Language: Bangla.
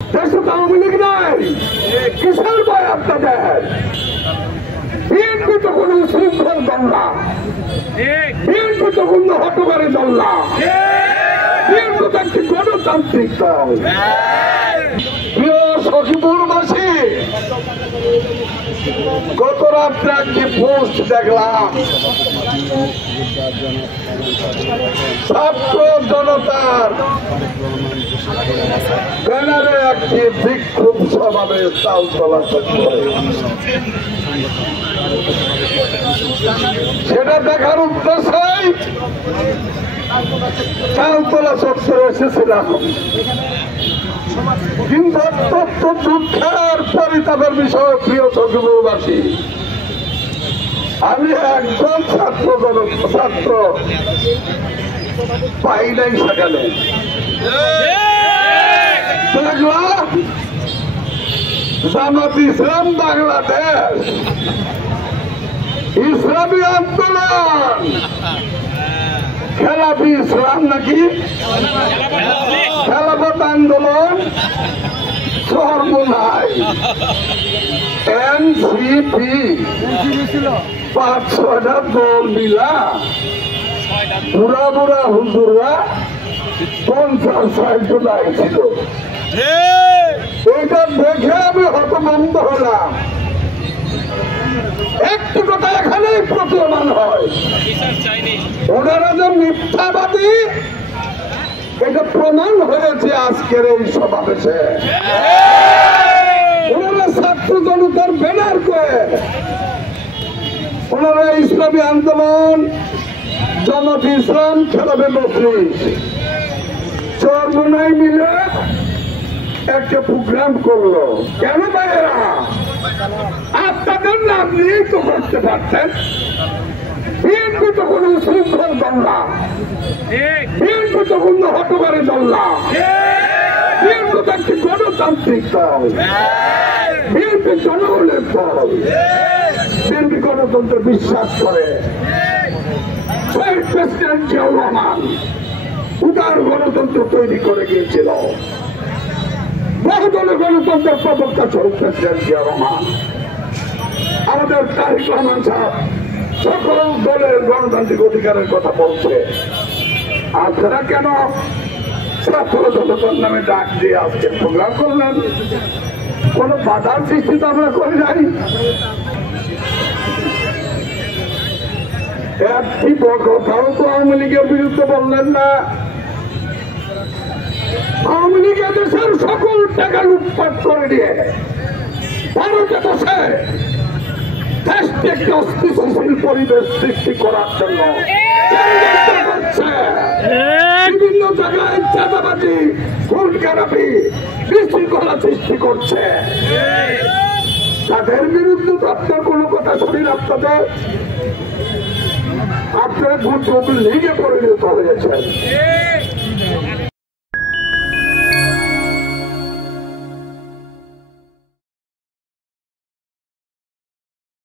দেশে তো আওয়ামী লীগ নাই, কিসের ভয় আপনাদের? বিএনপি তো কোন শৃঙ্খল দল না, বিএনপি তো কোন হটকারী দল না, বিএনপি তো একটি গণতান্ত্রিক দল। প্রিয় সখীপুরবাসী, গত রাত্রে একটি পোস্ট দেখলাম, ছাত্র জনতার ব্যানারে একটি বিক্ষোভ সমাবেশ চালচলা করছে। সেটা দেখার উদ্দেশ্যেই চালতলা চত্বরে এসেছিলাম, কিন্তু অত্যন্ত দুঃখের পরিতাপের বিষয় প্রিয় সখীপুরবাসী, আমি একজন ছাত্র পাই নাই সেখানে। দেখলাম জামাত ইসলাম বাংলাদেশ, ইসলামী আন্দোলন, খেলাফি ইসলাম নাকি খেলাফত আন্দোলন, সর্বনাই এনসিপি, 5-6টা দল মিলা বুড়া বুড়া হুজুররা 50-60 জন আইছিল। এইটা দেখে আমি হতভম্ব হলাম। একটি কথা এখানেই প্রতীয়মান হয়, ওনারা যে মিথ্যাবাদী এটা প্রমাণ হয়েছে আজকের এই সমাবেশে। ওনারা ছাত্র জনতার ব্যানার করে, ওনারা ইসলামী আন্দোলন, জামাত ইসলাম, খেলাফে মজলিস সর্বনাই মিলে একটা প্রোগ্রাম করলো। কেন ভাইয়েরা? আপনাদের নাম নিয়েই তো করতে পারতেন। বিএনপি তো কোন শৃঙ্খল দল না, বিএনপি তো কোন হটকারী দল না, বিএনপি তো একটি গণতান্ত্রিক দল, বিএনপি জনগণের দল, বিএনপি গণতন্ত্রে বিশ্বাস করে। শহীদ প্রেসিডেন্ট জিয়াউর রহমান উদার গণতন্ত্র তৈরি করে গিয়েছিল, বহুদলীয় গণতন্ত্রের প্রবক্তা শহীদ প্রেসিডেন্ট জিয়াউর রহমান। আমাদের তারেক রহমান সাহেব সকল দলের গণতান্ত্রিক অধিকারের কথা বলছে। আপনারা কেন ছাত্র জনতার নামে ডাক দিয়ে আজকে প্রোগ্রাম করলেন? কোন বাধার সৃষ্টি তো আমরা করি নাই। একটি কথাও তো আওয়ামী লীগের বিরুদ্ধে বললেন না। আওয়ামী লীগ দেশের সকল টাকা লুটপাট করে দিয়ে ভারতে বসে দেশকে একটি অস্থিতিশীল পরিবেশ সৃষ্টি করার জন্য বিভিন্ন জায়গায় চাঁদাবাজি, খুন খারাপি, বিশৃঙ্খলা সৃষ্টি করছে। তাদের বিরুদ্ধে তো আপনার কোনো কথা শুনি না। আপনারা ভোট লিগে পরিণত হয়েছেন।